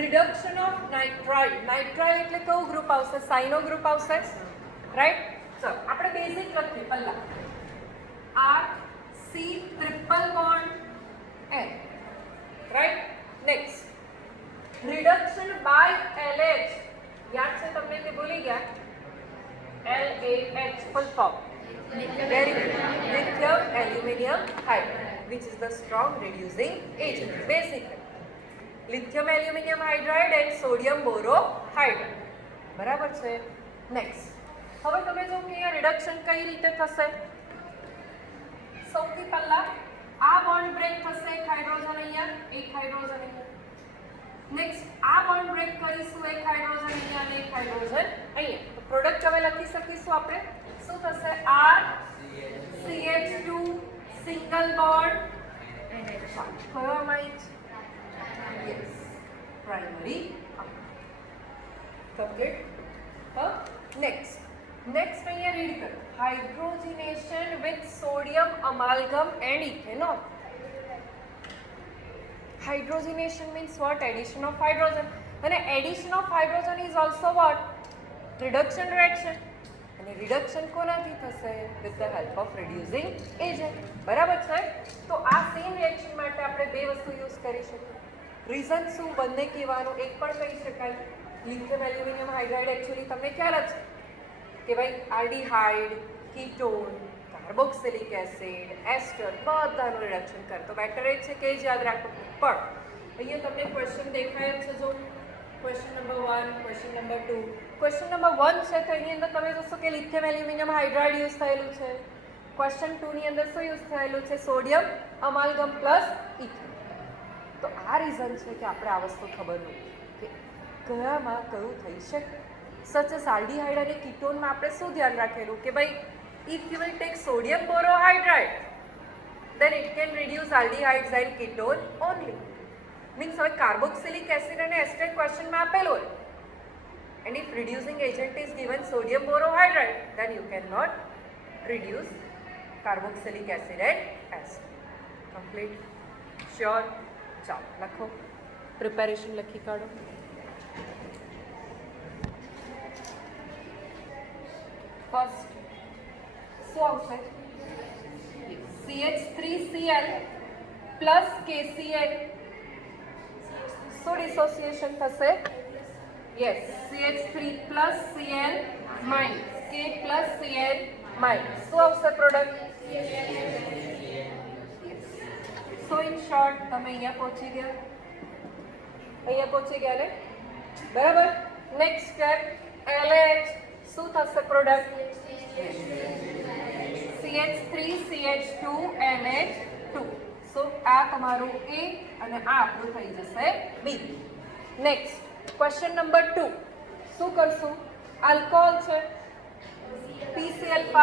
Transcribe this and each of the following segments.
Reduction of nitrile. Nitrile એટલે કયું group આવશે? સાઇનો ગ્રુપ આવશે, રાઈટ? ચલો આપણે બેઝિક લખીએ પહેલા. R C triple bond N, right? Next reduction by LH. યાદ છે તમને કે ભૂલી ગયા? LAH full form. Very good. Lithium aluminium hydride, which is the strong reducing agent. Basically, lithium aluminium hydride and sodium borohydride. બરાબર છે? Next હવે તમે જો કે અહીંયા રિડક્શન કઈ રીતે થશે? સૌથી પહેલા આ બોન્ડ બ્રેક થશે, એક હાઇડ્રોજન અહીંયા, એક હાઇડ્રોજન અહીંયા. નેક્સ્ટ આ બોન્ડ બ્રેક કરીશું, એક હાઇડ્રોજન અહીંયા અને એક હાઇડ્રોજન અહીંયા. તો પ્રોડક્ટ હવે લખી શકીશું આપણે. શું થશે? R CH2 સિંગલ બોન્ડ કયો amide? Yes, primary complete. Next અહીંયા રીડ કરો. Hydrogenation with sodium amalgam and ethanol. Hydrogenation means what? Addition of hydrogen. And addition of hydrogen is also what? Reduction reaction. And reduction કોનાથી થશે? With the help of reducing agent. બરાબર છે? તો આ same reaction માટે આપણે બે વસ્તુ use કરી શકીએ. રીઝન શું? બંને કહેવાનું એક પણ કહી શકાય. લિથિયમ એલ્યુમિનિયમ હાઇડ્રાઇડ એકચ્યુઅલી તમને ખ્યાલ જ છે કે ભાઈ આલ્ડીહાઇડ, કીટોન, કાર્બોક્સિલિક એસિડ, એસ્ટર બધાનું રિડક્શન કરે. તો બેટર એ છે કે જ યાદ રાખો. પણ અહીંયા તમને ક્વેશ્ચન દેખાય છે જો question number 1, question number 2. Question number 1 છે તો એની અંદર તમે જોશો કે લિથિયમ એલ્યુમિનિયમ હાઇડ્રાઇડ યુઝ થયેલું છે. ક્વેશ્ચન 2 ની અંદર શું યુઝ થયેલું છે? Sodium amalgam plus ethanol. તો આ રીઝન છે કે આપણે આ વસ્તુ ખબર નથી કે કયામાં કયું થઈ શકે. સચ એસ આલ્ડીહાઇડ અને કીટોનમાં આપણે શું ધ્યાન રાખેલું કે ભાઈ if you will take sodium borohydride then it can reduce aldehydes and ketone only. Means હવે કાર્બોક્સિલિક એસિડ અને એસ્ટર ક્વેશ્ચનમાં આપેલું હોય and if reducing agent is given sodium borohydride then you cannot reduce carboxylic acid and ester. Complete? Sure? ચાલો લખો, preparation લખી કાઢો. First શું આવશે? CH3Cl plus KCl. શું ડિસોસિએશન થશે? Yes, CH3 plus Cl minus K plus Cl minus. શું આવશે પ્રોડક્ટ? સો ઇન શોર્ટ તમે અહીંયા પહોંચી ગયા ને? બરાબર. Next step LH. શું થશે પ્રોડક્ટ? CH3CH2NH2. સો આ તમારું A અને આ આપણું થઈ જશે B. Next question number 2. શું કરશું? આલ્કોહોલ છે, PCl5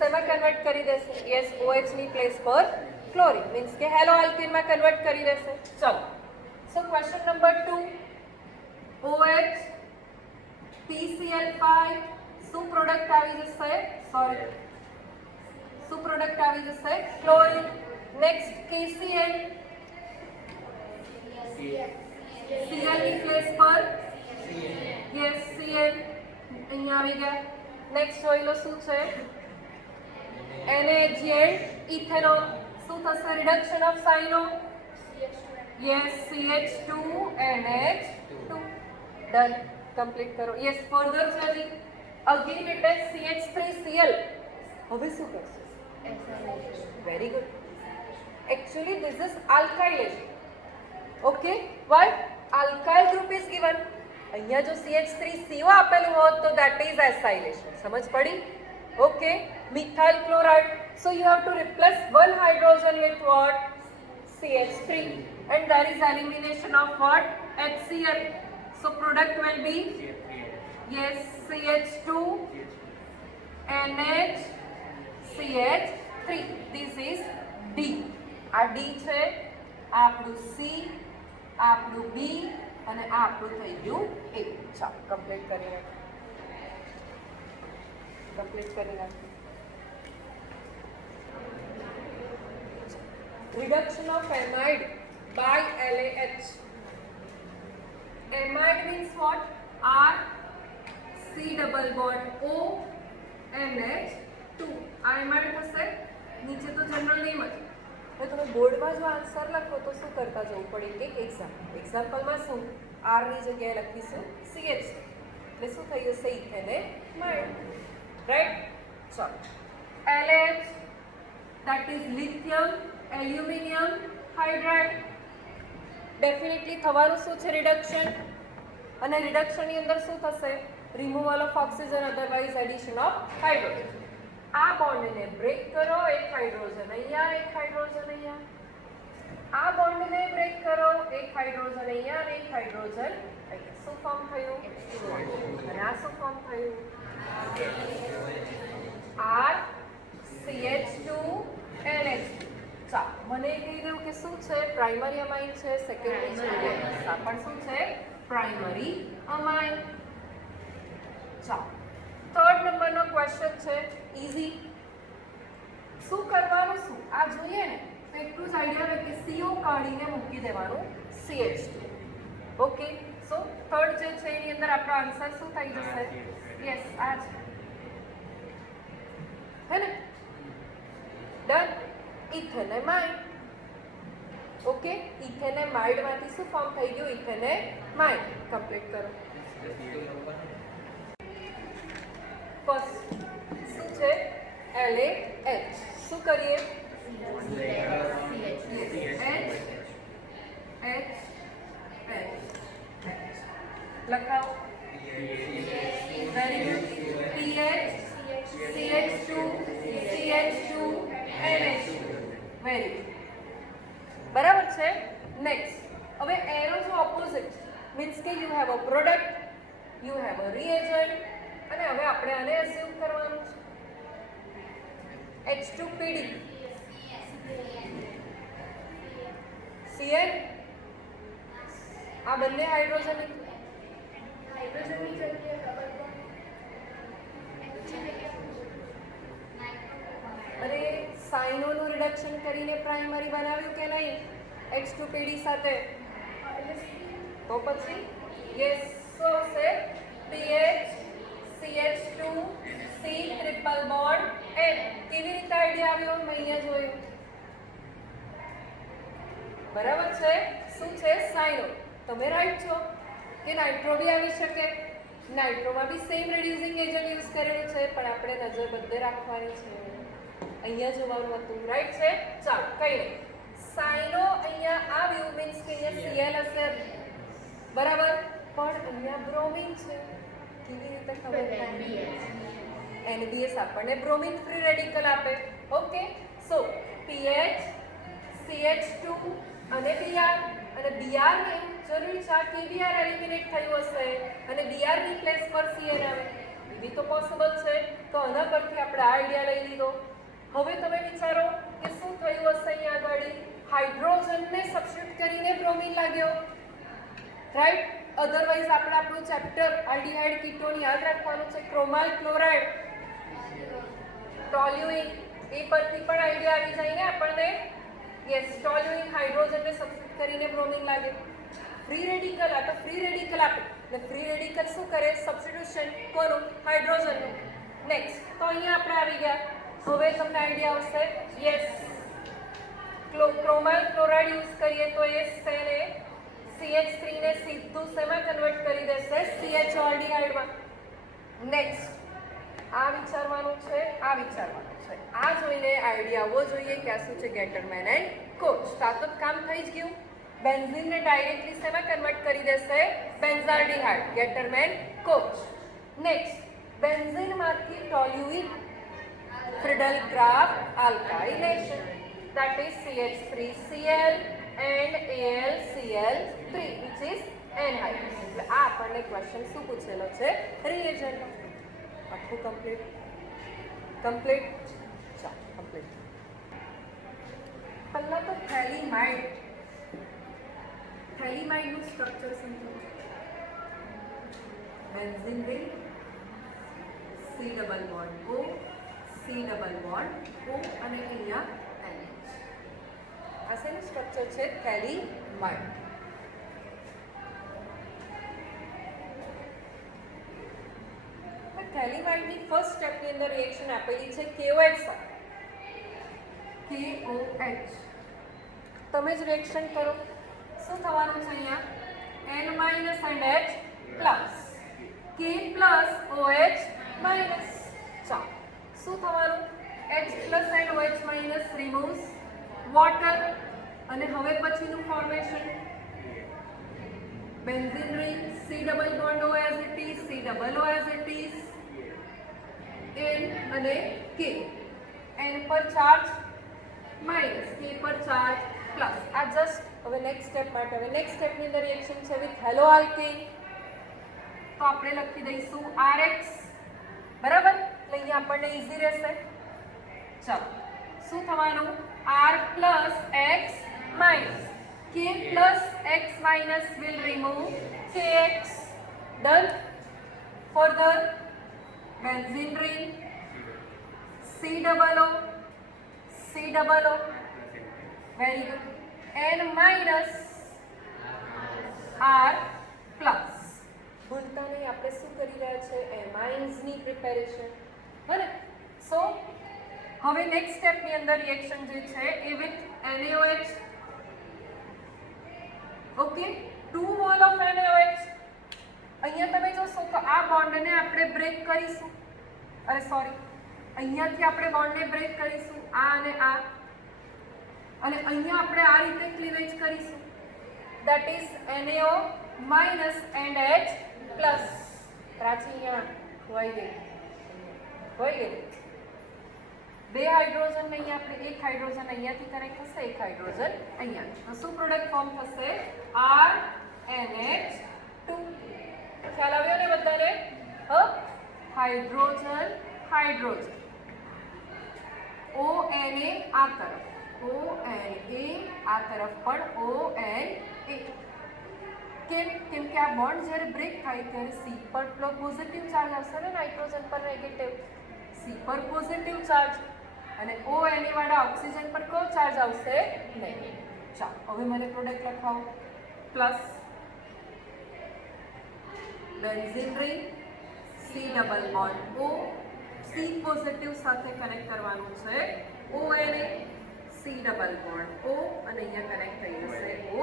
શેમાં કન્વર્ટ કરી દેશે? યસ, OH ની પ્લેસ પર ક્લોરીન મીન્સ કે હેલો આલ્કેનમાં કન્વર્ટ કરી દેશે. ચલો, સો ક્વેશ્ચન નંબર 2, OH PCl5 શું પ્રોડક્ટ આવી જશે? સોરી, શું પ્રોડક્ટ આવી જશે? ક્લોરીન. નેક્સ્ટ KCl, Cl ની પ્લેસ પર યસ Cl અહીંયા આવી ગયા. નેક્સ્ટ જોઈ લો શું છે? NH ethanol. શું થશે? Reduction of સાઇનો. Yes, CH2NH2. Done. Complete કરો. યસ, ફર્ધર સ્ટડી અગેન એટલે CH3Cl. હવે શું કરશે? Very good. Actually this is alkyl agent. Okay, why? Alkyl group is given. અહીંયા જો CH3CO આપેલું હોત તો that is acylation. સમજ પડી? Okay, methyl chloride. So you have to replace one hydrogen with what? CH3, and there is elimination of what? HCl. So product will be yes CH2 NH CH3. This is D. આ D છે, આ આપણું C, આ આપણું B અને આ આપણું થઈ ગયું A. ચાલો કમ્પ્લીટ કરી નાખો. Reduction of amide by LAH. amide means what? R C double bond O NH2 આ amide થશે. નીચે તો જનરલ નેમ જ. હવે તમે બોર્ડમાં જો આન્સર લખો તો શું કરતા જવું પડે કે એક્ઝામ્પલમાં શું R ની જગ્યાએ લખીશું CH એટલે શું થઈ જશે ઇથેનેમાઇડ રાઈટ. ચાલો LH that is lithium aluminum hydride definitely થવાનું શું છે રિડક્શન અને રિડક્શનની અંદર શું થશે removal of oxygen otherwise addition of hydrogen. આ બોન્ડને બ્રેક કરો એક હાઇડ્રોજન અહીંયા એક હાઇડ્રોજન અહીંયા આ બોન્ડને બ્રેક કરો એક હાઇડ્રોજન અહીંયા અને એક હાઇડ્રોજન અહીંયા શું ફોર્મ થયું અને આ શું ફોર્મ થયું R CH2 NH2. ચાલો મને કહી દઉં કે શું છે પ્રાઇમરી અમાઇન છે સેકન્ડરી છે આ પણ શું છે પ્રાઇમરી અમાઇન. ચાલો થર્ડ નંબરનો ક્વેશ્ચન છે ઇઝી. શું કરવાનું શું આ જોઈએ ને તો એટલું જ આઈડિયા હોય કે CO કાઢીને મૂકી દેવાનું CH2. ઓકે સો થર્ડ જે છે એની અંદર આપણો આન્સર શું થઈ જશે યસ આ છે હે ને ડન ઇથેનેમાઇડ. ઓકે ઇથેનેમાઇડમાંથી શું ફોર્મ થઈ ગયું ઇથેનેમાઇડ. કમ્પ્લીટ કરો. ફર્સ્ટ શું છે LAH શું કરીએ લખાવો very good PH CH2 CH2 NH2 very good બરાબર છે. નેક્સ્ટ હવે એરો જો ઓપોઝિટ મીન્સ કે you have a product you have a reagent અને હવે આપણે આને એઝ્યુમ કરવાનું છે H2PD Cl આ બંને હાઇડ્રોજનની જગ્યાએ અરે સાઇનોનું રિડક્શન કરીને પ્રાઇમરી બનાવ્યું કે નહીં H2PD સાથે તો પછી યસ સો છે PH CH2 C triple bond N. કેવી રીતે આઈડિયા આવ્યો મેં અહીંયા જોયું બરાબર છે. શું છે સાઇનો. તમે રાઈટ છો કે નાઇટ્રો બી આવી શકે. નાઇટ્રોમાં બી સેમ રિડ્યુસિંગ એજન્ટ યુઝ કરેલું છે પણ આપણે નજર બધે રાખવાની છે અહીંયા જોવાનું હતું રાઈટ છે. ચાલો કઈ નહીં સાઇનો અહીંયા આવ્યું મીન્સ કે અહીંયા Cl હશે બરાબર પણ અહીંયા બ્રોમિન છે. કેવી રીતે ખબર NBS આપણને બ્રોમિન ફ્રી રેડિકલ આપે. ઓકે સો PH CH2 અને Br અને Br ને જરૂરી છે આ KBr એલિમિનેટ થયું હશે અને Br ની પ્લેસ પર Cl આવે એ બી તો પોસિબલ છે. તો આના પરથી આપણે આ આઈડિયા લઈ લીધો. હવે તમે વિચારો કે શું થયું હશે અહીંયા આગળ હાઇડ્રોજનને સબસ્ટિટ્યુટ કરીને બ્રોમિન લાગ્યો રાઈટ. અધરવાઇઝ આપણે આપણું ચેપ્ટર આલ્ડીહાઇડ કીટોન યાદ રાખવાનું છે. ક્રોમાલ ક્લોરાઇડ ટોલ્યુઇન એ પરથી પણ આઈડિયા આવી જાય ને આપણને યસ ટોલ્યુઇન હાઇડ્રોજનને સબસ્ટિટ્યુટ કરીને બ્રોમિન લાગે. ફ્રી રેડિકલ આ તો ફ્રી રેડિકલ આપે એટલે ફ્રી રેડિકલ શું કરે સબસ્ટિટ્યુશન કોનું હાઇડ્રોજનનું. નેક્સ્ટ તો અહીંયા આપણે આવી ગયા. હવે તમને આઈડિયા આવશે યસ ક્રોમાલ ક્લોરાઇડ યુઝ કરીએ તો એ સેને CH3 ને સીધું શેમાં કન્વર્ટ કરી દેશે CH આલ્ડીહાઇડમાં. નેક્સ્ટ આ વિચારવાનું છે આ વિચારવાનું છે. આ જોઈને આઈડિયા આવવો જોઈએ કે આ શું છે ગેટરમેન એન્ડ કોચ. તો કામ થઈ જ ગયું. બેન્ઝીનને ડાયરેક્ટલી શેમાં કન્વર્ટ કરી દેશે બેન્ઝાલ્ડીહાઇડ ગેટરમેન કોચ. નેક્સ્ટ બેન્ઝીનમાંથી toluene Friedel Crafts alkylation that is CH3Cl and AlCl3 which is anhydrous. એટલે આ આપણને ક્વેશ્ચન શું પૂછેલો છે રિએજન્ટ. આખું કમ્પ્લીટ ચાલો કમ્પ્લીટ. પહેલા તો થેલીમાઇડનું સ્ટ્રક્ચર સમજો. Benzene ring C double bond O C double bond O અને અહીંયા આ શેનું સ્ટ્રક્ચર છે થેલીમાઇડ. થેલિમાઇડની ફર્સ્ટ સ્ટેપની અંદર રિએક્શન આપેલી છે KOH સાથે. KOH તમે જ રિએક્શન કરો. શું થવાનું છે અહીંયા? N minus and H plus K plus OH minus. ચાલો શું થવાનું? H plus and OH minus રિમૂવ્સ water અને હવે પછીનું formation benzene ring C double bond O as it is, C double O as it is, N અને K. N પર charge minus K પર charge plus. આ જસ્ટ હવે next step માટે. હવે નેક્સ્ટ સ્ટેપની અંદર રિએક્શન છે વિથ હેલો આલ્કેન, તો આપણે લખી દઈશું RX. બરાબર, એટલે અહીંયા આપણને ઈઝી રહેશે. ચાલો શું થવાનું? R plus X minus K plus X minus will remove KX. Done. Further, benzene ring C double O, C double O. Very good. N minus R plus. ભૂલતા નહીં, આપણે શું કરી રહ્યા છે? એમાઇન્સની પ્રિપેરેશન. બરાબર. સો હવે નેક્સ્ટ સ્ટેપની અંદર રિએક્શન જે છે એ with NaOH. Okay, 2 mole of NaOH. અહીંયા તમે જોશો તો આ બોન્ડને આપણે બ્રેક કરીશું. અરે સોરી, અહીંયાથી આપણે બોન્ડને બ્રેક કરીશું, આ અને આ, અને અહીંયા આપણે આ રીતે ક્લીવેજ કરીશું. That is NaO minus and H plus. Prachi અહીંયા ખોવાઈ ગઈ. બે હાઇડ્રોજન નહીં, આપણે એક હાઇડ્રોજન અહીંયાથી કનેક્ટ થશે, એક હાઇડ્રોજન અહીંયા. તો શું પ્રોડક્ટ ફોર્મ થશે? RNH2. ખ્યાલ આવ્યો ને બધાને? Hydrogen hydrogen. ONA આ તરફ, ONA આ તરફ પણ ONA. કેમ? કેમ કે આ બોન્ડ જ્યારે બ્રેક થાય ત્યારે C પર પોઝિટિવ ચાર્જ આવશે ને નાઇટ્રોજન પર નેગેટિવ. C પર પોઝિટિવ ચાર્જ અને ONA વાળા ઓક્સિજન પર કયો ચાર્જ આવશે? નેગેટિવ. ચાલો હવે મને પ્રોડક્ટ લખાવો. Plus benzene ring C double bond O, C positive સાથે કનેક્ટ કરવાનું છે ONA, C double bond O અને અહીંયા કનેક્ટ થઈ જશે O.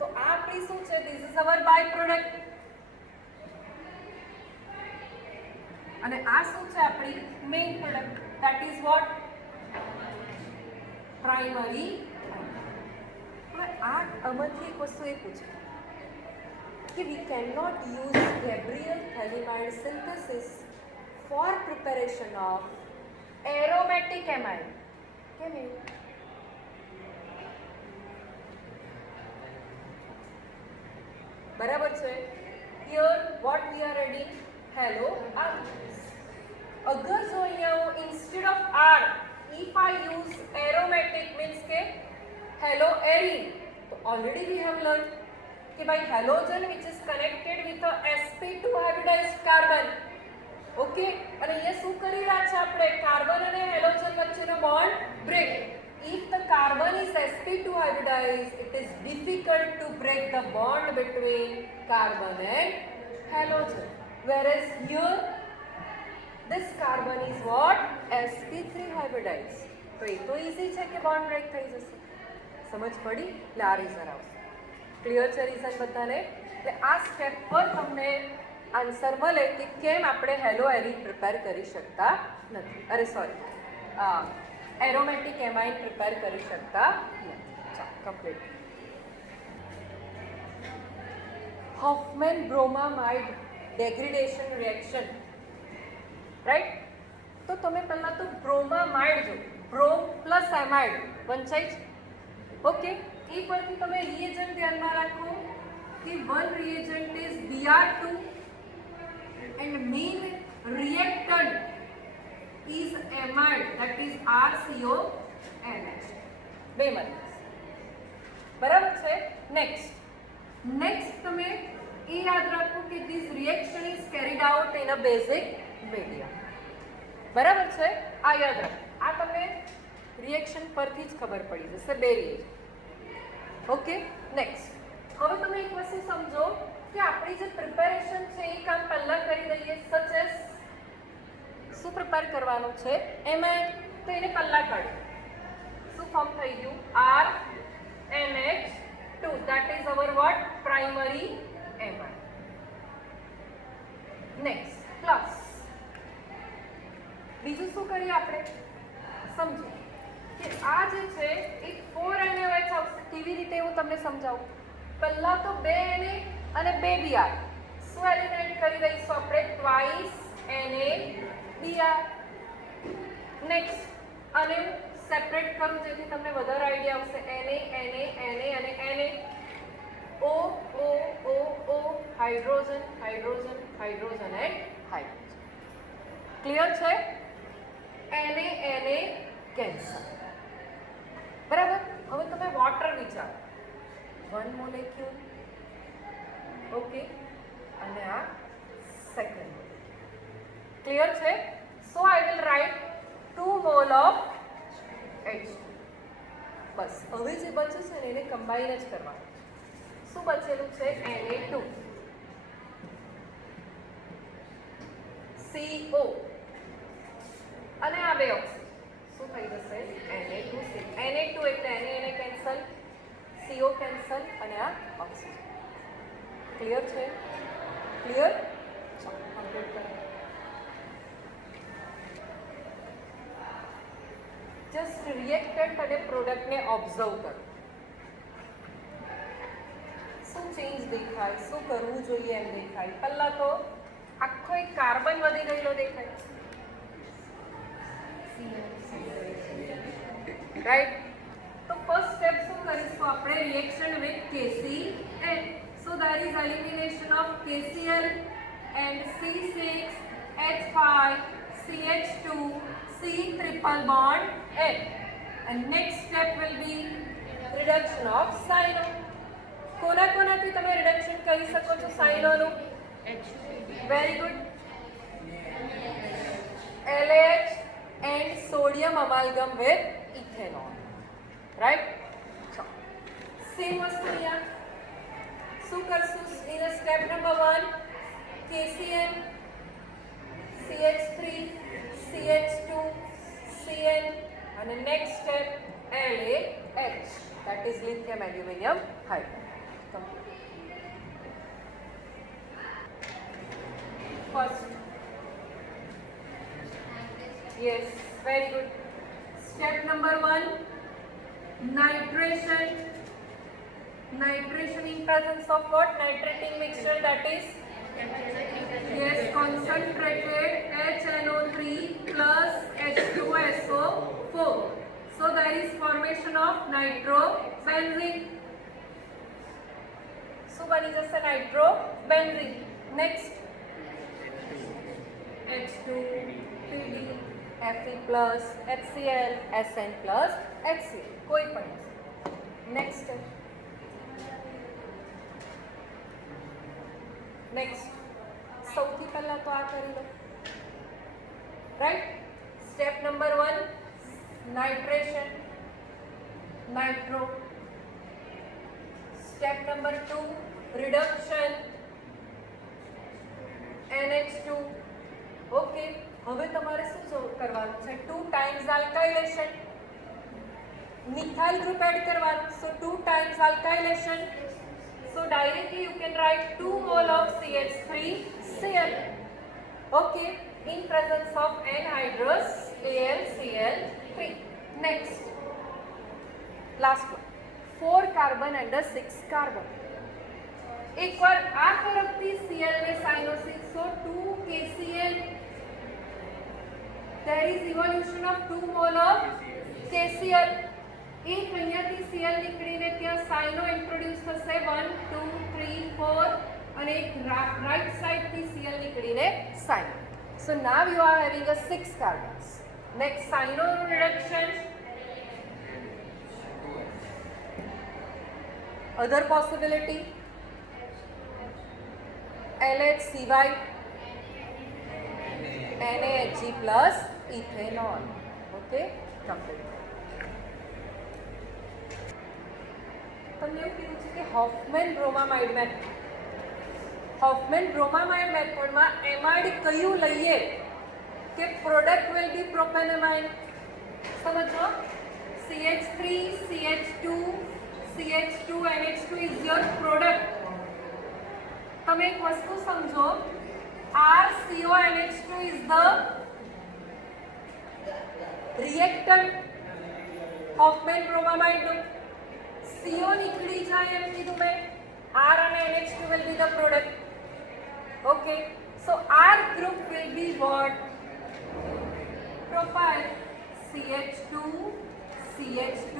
તો આ આપણી શું છે? This is our byproduct. અને આ શું છે? આપણી main product. That is what? Primary. હવે આમાંથી એક વસ્તુ એ પૂછે કે we cannot use Gabriel Thalimide synthesis for preparation of aromatic amide. કેમ એવું? બરાબર છે. Here what we are reading? Hello alkenes. અગર જો અહીંયા હું instead of R if I use aromatic means કે hello arene, તો already we have learned કે by halogen which is connected with a sp2 hybridized carbon. Okay, અને અહીંયા શું કરી રહ્યા છે આપણે? કાર્બન અને હેલોજન વચ્ચેનો bond break. If the carbon is sp2 hybridized, it is difficult to break the bond between carbon and halogen. Whereas here, this carbon is what? sp3 hybridized. તો એ તો easy છે કે બોન્ડ બ્રેક થઈ જશે. સમજ પડી? એટલે આ રીઝન આવશે. ક્લિયર છે રીઝન બધાને? એટલે આ સ્ટેપ પર તમને આન્સર મળે કે કેમ આપણે હેલો એરીન પ્રિપેર કરી શકતા નથી. અરે સોરી, એરોમેટિક એમાઇન પ્રિપેર કરી શકતા નથી. ચાલો complete. Hofmann bromamide degradation reaction, right? તો તમે પહેલા તો બ્રોમામાઇડ જો, બ્રોમ પ્લસ એમાઇડ વંચાય છે. ઓકે, એ પરથી તમે રિએજન્ટ ધ્યાનમાં રાખો કે one reagent is Br2 and main reactant is amide, that is RCONH. બે મળે. બરાબર છે? નેક્સ્ટ તમે એ યાદ રાખો કે this reaction is carried out in a basic medium. બરાબર છે? આ યાદ રાખો. આ તમને રિએક્શન પરથી જ ખબર પડી જશે. બે રિએક્શન. Okay, next. હવે તમે એક વસ્તુ સમજો કે આપણી જે પ્રિપેરેશન છે એ કામ પહેલા કરી દઈએ. સચ એઝ શું પ્રિપેર કરવાનું છે એમાઇન. તો એને પહેલાં કાઢો. શું ફોર્મ થઈ ગયું RNH2 that is our what primary amine. next plus બીજું શું કરીએ આપણે સમજો કે આ જે છે એક 4NaOH આવશે. કેવી રીતે હું તમને સમજાવું. પહેલા તો 2 Na અને 2 Br શું એલિમિનેટ કરી દઈશું આપણે ટ્વાઇસ NaBr. નેક્સ્ટ અને સેપરેટ કરું જેથી તમને વધારે આઈડિયા આવશે. Na અને Na O O O O hydrogen hydrogen hydrogen and hydrogen. Clear છે. Na cancer. બરાબર. હવે તમે વોટર વિચારો. 1 મોલેક્યુલ ઓકે અને આ સેકન્ડ. ક્લિયર છે. So I will write 2 mole of H2. બસ હવે જે બચ્યું છે ને એને કમ્બાઈન જ કરવાનું. શું બચેલું છે Na2 CO અને આ બે ઓક્સિજન શું થઈ જશે Na2 Na2 એટલે Na કેન્સલ CO કેન્સલ અને આ ઓક્સિજન. ક્લિયર છે. ક્લિયર. ચાલો કમ્પ્લીટ કરો. જસ્ટ રિએક્ટન્ટ અને પ્રોડક્ટને ઓબ્ઝર્વ કરો. શું ચેન્જ દેખાય શું કરવું જોઈએ એમ દેખાય. પહેલા તો આખો એક કાર્બન વધી ગયેલો દેખાય રાઈટ. તો ફર્સ્ટ સ્ટેપ શું કરીશું આપણે reaction with KCl. So there is elimination of KCl and C6H5 CH2 C triple bond N. And next step will be reduction of cyano. કોના કોનાથી તમે રિડક્શન કરી શકો છો સાયનોનું. Very good. LH and sodium amalgam with ethanol. Right? Same વસ્તુ અહીંયા શું કરશું. In step number 1 KCl CH3 CH2 Cl and the next step LaH that is lithium aluminum hydride. First, yes, very good. Step number 1, nitration. Nitration in presence of what? Nitrating mixture, that is yes, concentrated HNO3 plus H2SO4. So there is formation of nitrobenzene. So bani jase nitrobenzene. Next H2 3D Fe plus HCl SN plus HCl. कोई पण. Next step. Next. સૌથી પહેલા તો આ કરી લો. Right. Step number 1 nitration nitro. Step number 2 reduction NH2. Okay. હવે તમારે શું કરવાનું છે 2 times alkylation. Methyl group add કરવાનું. So 2 times alkylation. So directly you can write 2 mole of CH3Cl. Okay, in presence of anhydrous AlCl3. Next, last one. 4 carbon and a 6 carbon. एक बार आ तरफથી Cl ने cyanosis. So 2 KCl. There is evolution of 2 mole of KCl. एक અહીંયાથી Cl નીકળીને ત્યાં સાઇનો introduce થશે 1 2 3 4 અને એક right સાઈડથી Cl નીકળીને cyano. So now you are having a 6 carbons. Next cyano reduction. Other possibility LHCy NaHg plus ethanol. Okay, complete. તમને એવું કીધું છે કે હોફમેન બ્રોમામાઇડ મેથડ. હોફમેન બ્રોમામાઇડ મેથડમાં એમાઇડ કયું લઈએ કે પ્રોડક્ટ વિલ બી પ્રોપેનેમાઇન. સમજો CH3 CH2 CH2 NH2 is your product. તમે એક વસ્તુ સમજો, RCO NH2 is the reactant Hoffman bromamide નો. CO નીકળી જાય એમ કીધું મેં, R અને NH2 will be the product. Okay, so R group will be what? Propyl. CH2 CH2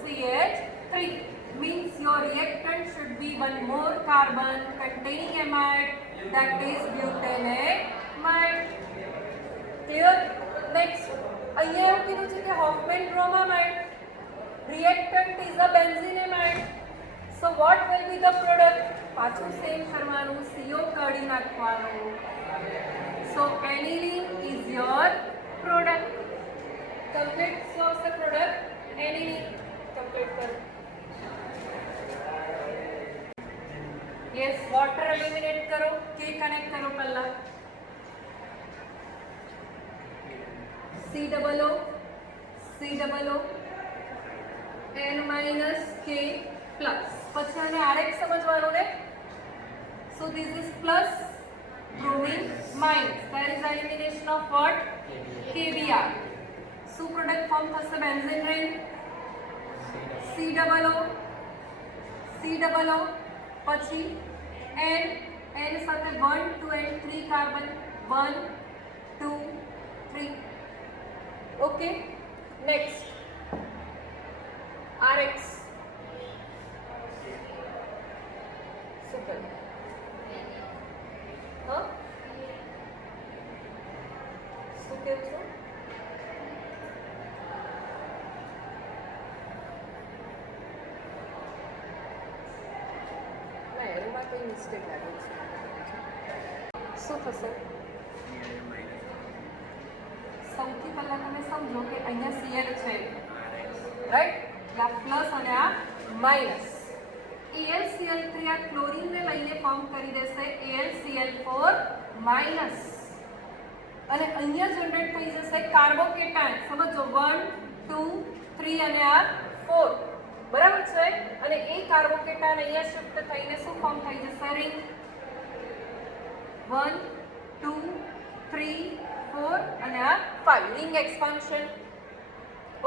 CH3 means your reactant should be one more carbon containing amide, that is butanamide. Clear? Next, અહીંયા એવું કીધું છે કે Hoffman bromamide reactant is a benzenamide. So what will be the product? પાછું same કરવાનું, CO કાઢી નાખવાનું. So aniline is your product. Complete. So what's the product? Aniline. Complete karo. Yes, water eliminate karo. K connect karo pehla. C double O N minus K plus. પછી આને RX સમજવાનું ને. So this is plus, bromine minus. There is elimination of what? KBr. So product form થશે benzene ring. C double O પછી N સાથે 1 2 and 3 carbon 1 2 3. Okay, next RX. Super. Huh? શું કહો છો? ના એમાં કોઈ મિસ્ટેક લાગે છે. શું થશે? સૌથી પહેલા તમે સમજો કે અહીંયા Cl છે, રાઈટ? આ પ્લસ અને આ માઇનસ. AlCl3 આ ક્લોરીનને લઈને ફોર્મ કરી દેશે AlCl4 માઇનસ, અને અહીંયા જનરેટ થઈ જશે કાર્બોકેટાયન. સમજો 1 2 3 અને આ 4, બરાબર છે? અને એ કાર્બોકેટાયન અહીંયા શિફ્ટ થઈને શું ફોર્મ થઈ જશે? રિંગ. 1 2 3 4 અને આ 5, રિંગ એક્સપાન્શન.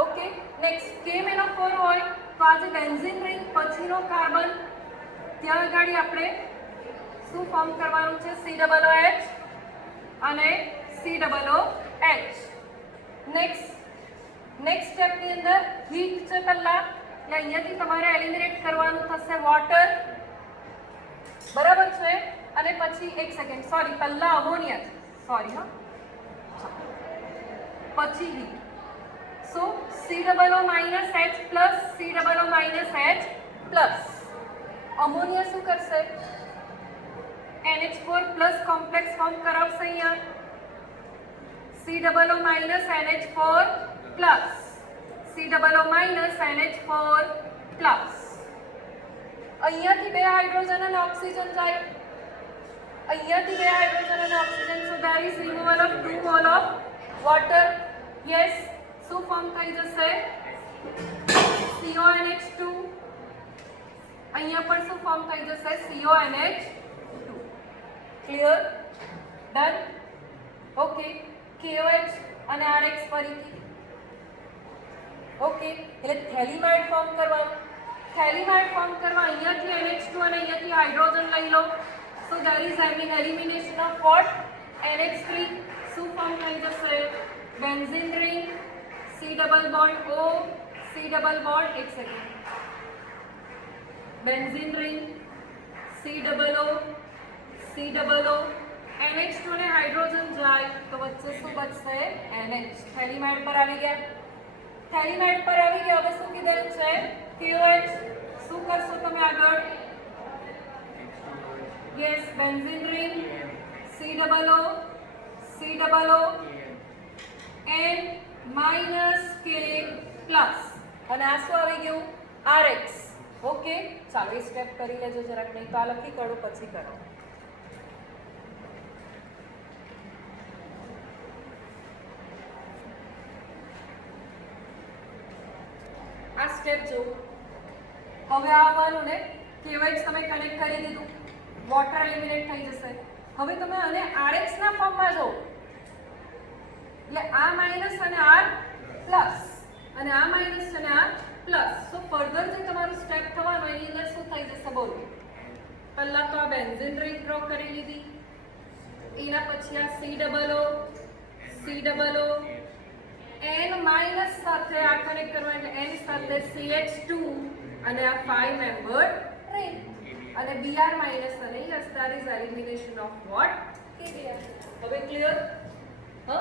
ઓકે, નેક્સ્ટ કેમ એનો 4 હોય તો આ જે બેન્ઝીન રિંગ પછીનો કાર્બન ત્યાં આગળ આપણે શું ફોર્મ કરવાનું છે? COOH અને COOH. નેક્સ્ટ સ્ટેપની અંદર હીટ છે પહેલા, એટલે અહીંયાથી તમારે એલિમિનેટ કરવાનું થશે વોટર, બરાબર છે? અને પછી એક સેકન્ડ, સોરી, પહેલા અમોનિયા છે, સોરી હા, પછી heat. So COO minus H plus COO minus H plus. Ammonia શું કરશે? NH4 plus complex form કરાવશે અહીંયા. COO minus NH4 plus COO minus NH4 plus. અહીંયાથી બે હાઇડ્રોજન અને ઓક્સિજન જાય. અહીંયાથી બે હાઇડ્રોજન અને oxygen. So there is removal of 2 mole of water. Yes. શું ફોર્મ થઈ જશે? CONH2. અહીંયા પણ શું ફોર્મ થઈ જશે? CONH2. Clear? Done? Okay, KOH અને RX ફરીથી. ઓકે, એટલે થેલિમાઇડ ફોર્મ કરવાનું. થેલિમાઇડ ફોર્મ કરવા અહીંયાથી NH2 અને અહીંયાથી હાઇડ્રોજન લઈ લો. સો there is elimination of what? NH3. શું ફોર્મ થઈ જશે? Benzene ring, C double bond O, C double bond, एक second, benzene ring, C double O, C double O, NH2 ने हाइड्रोजन जाए तो बच्चे શું બચશે? NH. થેલિમાઇડ પર આવી ગયા. થેલિમાઇડ પર આવી ગયા. હવે શું કીધેલું છે? KOH. શું કરશો તમે આગળ? Yes, benzene ring, C double O, C double O, N minus K plus, અને આ શું આવી ગયું? RX. ઓકે, ચાલો એ સ્ટેપ કરી લેજો જરાક, નહીં તો આ લખી કાઢો પછી કરો. સ્ટેપ જો હવે આવવાનું ને કેવાય તમે કનેક્ટ કરી દીધું વોટર એલિમિનેટ થઈ જશે હવે તમે આને rx ના ફોર્મમાં જો એટલે આ માઈનસ અને r પ્લસ અને આ માઈનસ અને આ પ્લસ સો ફર્ધર જે તમારું સ્ટેપ થવાનું એની અંદર શું થઈ જશે બોલો પહેલા તો આ બેન્ઝીન રિંગ ડ્રો કરી લીધી એના પછી આ C+O n માઈનસ સાથે આ કનેક્ટ કરવા એટલે n સાથે CH2 અને આ 5 મેમ્બર રિંગ અને Br માઈનસ અને yes that is elimination of what KBr હવે ક્લિયર હ